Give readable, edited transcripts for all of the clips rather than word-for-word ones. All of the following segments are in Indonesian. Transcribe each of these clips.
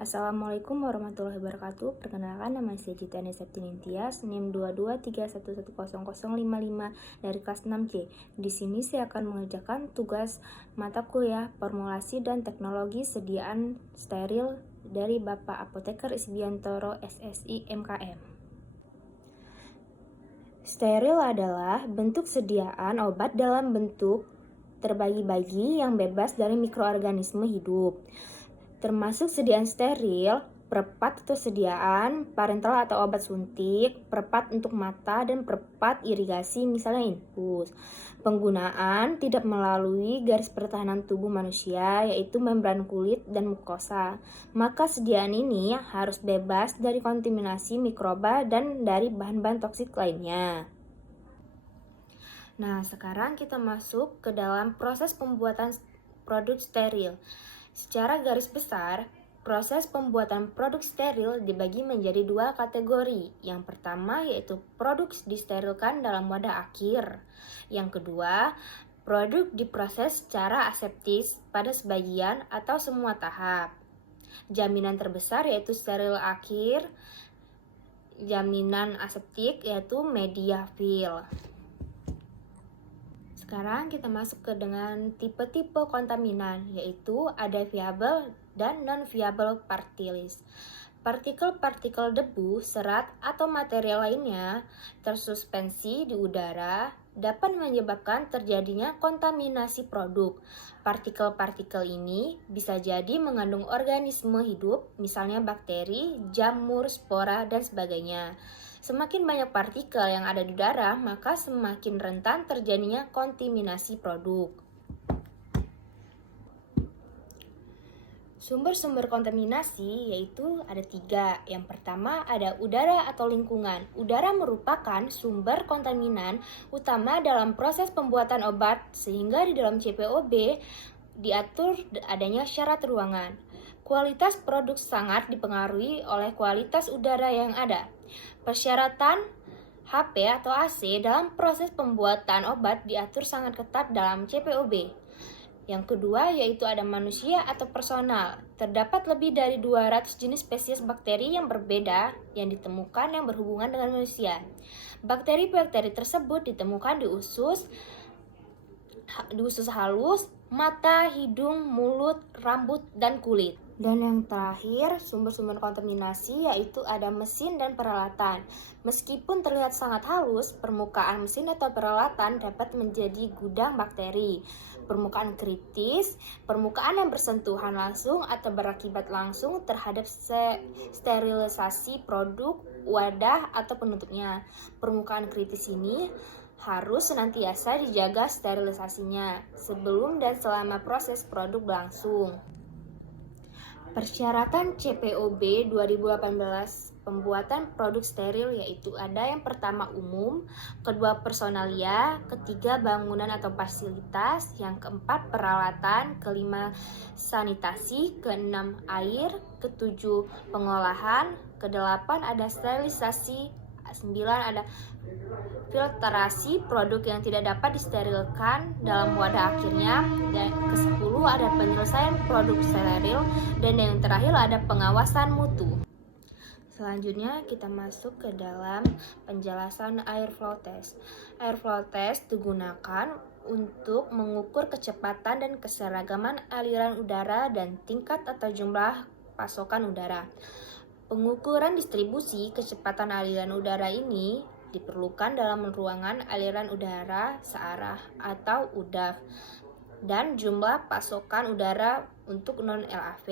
Assalamualaikum warahmatullahi wabarakatuh. Perkenalkan, nama saya Citani Septinintias, NIM 2231100055 dari kelas 6C. Di sini saya akan mengerjakan tugas mata kuliah Formulasi dan Teknologi Sediaan Steril dari Bapak Apoteker Isbiantoro SSI MKM. Steril adalah bentuk sediaan obat dalam bentuk terbagi-bagi yang bebas dari mikroorganisme hidup, termasuk sediaan steril, perpat atau sediaan parenteral atau obat suntik, perpat untuk mata, dan perpat irigasi misalnya infus. Penggunaan tidak melalui garis pertahanan tubuh manusia, yaitu membran kulit dan mukosa. Maka sediaan ini harus bebas dari kontaminasi mikroba dan dari bahan-bahan toksik lainnya. Nah, sekarang kita masuk ke dalam proses pembuatan produk steril. Secara garis besar, proses pembuatan produk steril dibagi menjadi dua kategori. Yang pertama yaitu produk disterilkan dalam wadah akhir. Yang kedua, produk diproses secara aseptis pada sebagian atau semua tahap. Jaminan terbesar yaitu steril akhir, jaminan aseptik yaitu media fill. Sekarang kita masuk ke dengan tipe-tipe kontaminan, yaitu ada viable dan non-viable partikelus. Partikel-partikel debu, serat, atau material lainnya tersuspensi di udara dapat menyebabkan terjadinya kontaminasi produk. Partikel-partikel ini bisa jadi mengandung organisme hidup, misalnya bakteri, jamur, spora, dan sebagainya. Semakin banyak partikel yang ada di udara, maka semakin rentan terjadinya kontaminasi produk. Sumber-sumber kontaminasi yaitu ada 3. Yang pertama ada udara atau lingkungan. Udara merupakan sumber kontaminan utama dalam proses pembuatan obat, sehingga di dalam CPOB diatur adanya syarat ruangan. Kualitas produk sangat dipengaruhi oleh kualitas udara yang ada. Persyaratan HP atau AC dalam proses pembuatan obat diatur sangat ketat dalam CPOB. Yang kedua yaitu ada manusia atau personal. Terdapat lebih dari 200 jenis spesies bakteri yang berbeda yang ditemukan yang berhubungan dengan manusia. Bakteri-bakteri tersebut ditemukan di usus halus, mata, hidung, mulut, rambut, dan kulit. Dan yang terakhir, sumber-sumber kontaminasi yaitu ada mesin dan peralatan. Meskipun terlihat sangat halus, permukaan mesin atau peralatan dapat menjadi gudang bakteri. Permukaan kritis, permukaan yang bersentuhan langsung atau berakibat langsung terhadap sterilisasi produk, wadah, atau penutupnya. Permukaan kritis ini harus senantiasa dijaga sterilisasinya sebelum dan selama proses produk berlangsung. Persyaratan CPOB 2018 pembuatan produk steril yaitu ada yang pertama umum, kedua personalia, ketiga bangunan atau fasilitas, yang keempat peralatan, kelima sanitasi, keenam air, ketujuh pengolahan, kedelapan ada sterilisasi, 9 ada filtrasi produk yang tidak dapat disterilkan dalam wadah akhirnya, dan ke-10 ada penyelesaian produk steril, dan yang terakhir ada pengawasan mutu. Selanjutnya kita masuk ke dalam penjelasan airflow test. Airflow test digunakan untuk mengukur kecepatan dan keseragaman aliran udara dan tingkat atau jumlah pasokan udara. Pengukuran distribusi kecepatan aliran udara ini diperlukan dalam ruangan aliran udara searah atau UDAF dan jumlah pasokan udara untuk non-LAV.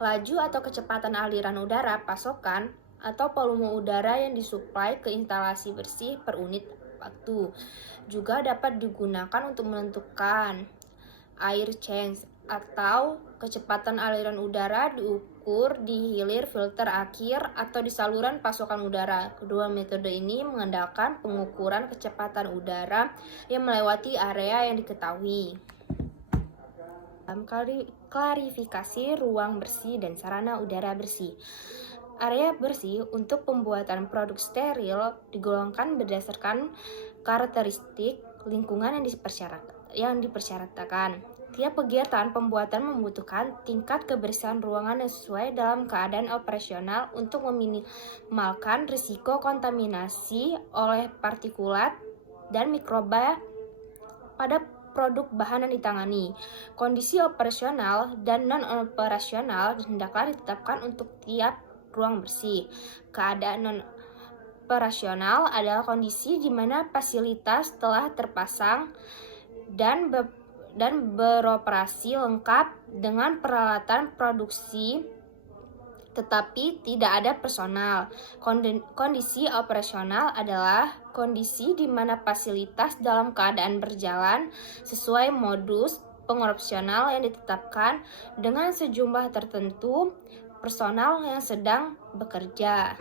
Laju atau kecepatan aliran udara pasokan atau volume udara yang disuplai ke instalasi bersih per unit waktu. Juga dapat digunakan untuk menentukan air change atau kecepatan aliran udara diukur di hilir filter akhir atau di saluran pasokan udara. Kedua metode ini mengandalkan pengukuran kecepatan udara yang melewati area yang diketahui. Dalam klarifikasi ruang bersih dan sarana udara bersih. Area bersih untuk pembuatan produk steril digolongkan berdasarkan karakteristik lingkungan yang dipersyaratkan. Tiap kegiatan pembuatan membutuhkan tingkat kebersihan ruangan yang sesuai dalam keadaan operasional untuk meminimalkan risiko kontaminasi oleh partikulat dan mikroba pada produk bahan yang ditangani. Kondisi operasional dan non-operasional hendaklah ditetapkan untuk tiap ruang bersih. Keadaan non-operasional adalah kondisi di mana fasilitas telah terpasang dan beroperasi lengkap dengan peralatan produksi tetapi tidak ada personal. Kondisi operasional adalah kondisi di mana fasilitas dalam keadaan berjalan sesuai modus pengoperasional yang ditetapkan dengan sejumlah tertentu personal yang sedang bekerja.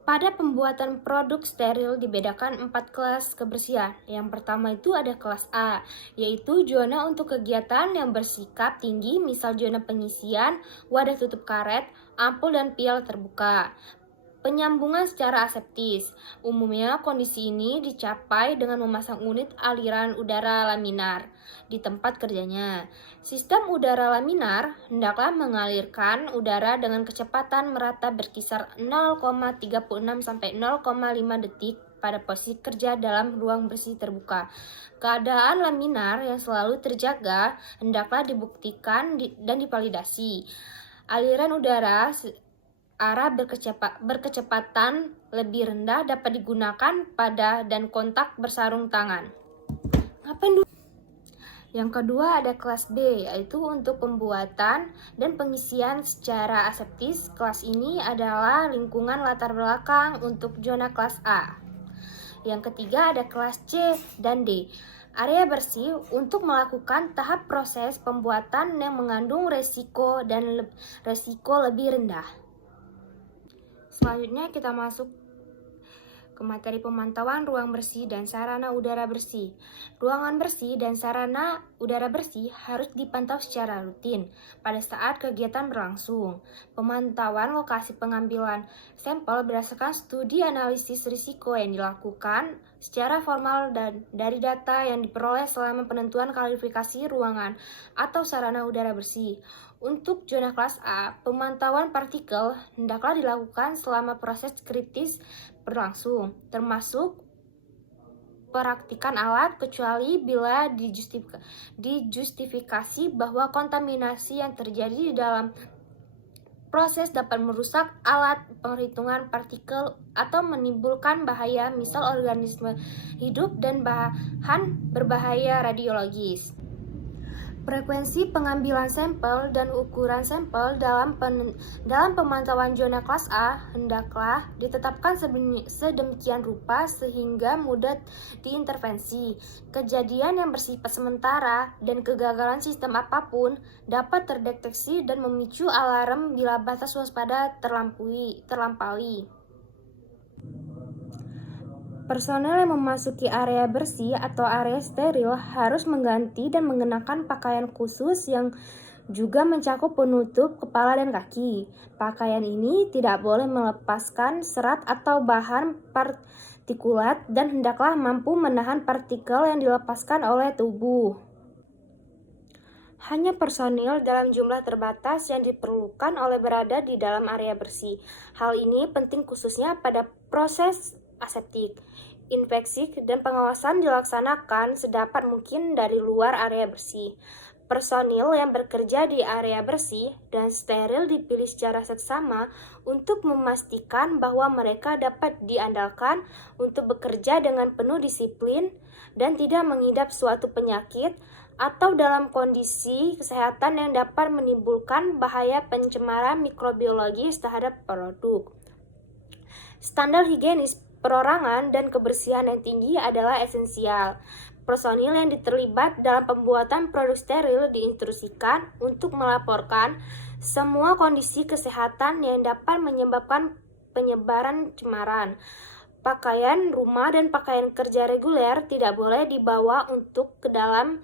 Pada pembuatan produk steril dibedakan 4 kelas kebersihan. Yang pertama itu ada kelas A, yaitu zona untuk kegiatan yang bersikap tinggi, misal zona pengisian, wadah tutup karet, ampul dan pial terbuka. Penyambungan secara aseptis. Umumnya kondisi ini dicapai dengan memasang unit aliran udara laminar di tempat kerjanya. Sistem udara laminar hendaklah mengalirkan udara dengan kecepatan merata berkisar 0,36 sampai 0,5 detik pada posisi kerja dalam ruang bersih terbuka. Keadaan laminar yang selalu terjaga hendaklah dibuktikan dan divalidasi. Aliran udara arah berkecepatan lebih rendah dapat digunakan pada dan kontak bersarung tangan. Yang kedua ada kelas B, yaitu untuk pembuatan dan pengisian secara aseptis. Kelas ini adalah lingkungan latar belakang untuk zona kelas A. Yang ketiga ada kelas C dan D. Area bersih untuk melakukan tahap proses pembuatan yang mengandung resiko dan resiko lebih rendah. Selanjutnya kita masuk ke materi pemantauan ruang bersih dan sarana udara bersih. Ruangan bersih dan sarana udara bersih harus dipantau secara rutin pada saat kegiatan berlangsung. Pemantauan lokasi pengambilan sampel berdasarkan studi analisis risiko yang dilakukan secara formal dan dari data yang diperoleh selama penentuan kualifikasi ruangan atau sarana udara bersih. Untuk zona kelas A, pemantauan partikel hendaklah dilakukan selama proses kritis berlangsung, termasuk peraktikan alat, kecuali bila dijustifikasi bahwa kontaminasi yang terjadi di dalam proses dapat merusak alat penghitungan partikel atau menimbulkan bahaya, misal organisme hidup dan bahan berbahaya radiologis. Frekuensi pengambilan sampel dan ukuran sampel dalam pemantauan zona kelas A hendaklah ditetapkan sedemikian rupa sehingga mudah diintervensi. Kejadian yang bersifat sementara dan kegagalan sistem apapun dapat terdeteksi dan memicu alarm bila batas waspada terlampaui. Personel yang memasuki area bersih atau area steril harus mengganti dan mengenakan pakaian khusus yang juga mencakup penutup kepala dan kaki. Pakaian ini tidak boleh melepaskan serat atau bahan partikulat dan hendaklah mampu menahan partikel yang dilepaskan oleh tubuh. Hanya personil dalam jumlah terbatas yang diperlukan oleh berada di dalam area bersih. Hal ini penting khususnya pada proses aseptik. Infeksi dan pengawasan dilaksanakan sedapat mungkin dari luar area bersih. Personil yang bekerja di area bersih dan steril dipilih secara seksama untuk memastikan bahwa mereka dapat diandalkan untuk bekerja dengan penuh disiplin dan tidak mengidap suatu penyakit atau dalam kondisi kesehatan yang dapat menimbulkan bahaya pencemaran mikrobiologis terhadap produk. Standar higienis perorangan dan kebersihan yang tinggi adalah esensial. Personil yang terlibat dalam pembuatan produk steril diinstruksikan untuk melaporkan semua kondisi kesehatan yang dapat menyebabkan penyebaran cemaran. Pakaian rumah dan pakaian kerja reguler tidak boleh dibawa untuk ke dalam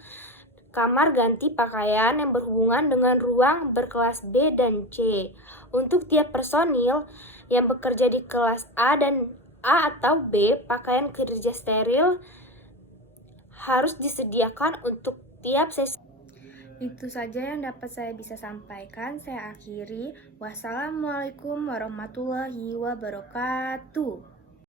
kamar ganti pakaian yang berhubungan dengan ruang berkelas B dan C. Untuk tiap personil yang bekerja di kelas A atau B, pakaian kerja steril harus disediakan untuk tiap sesi. Itu saja yang dapat saya bisa sampaikan. Saya akhiri. Wassalamualaikum warahmatullahi wabarakatuh.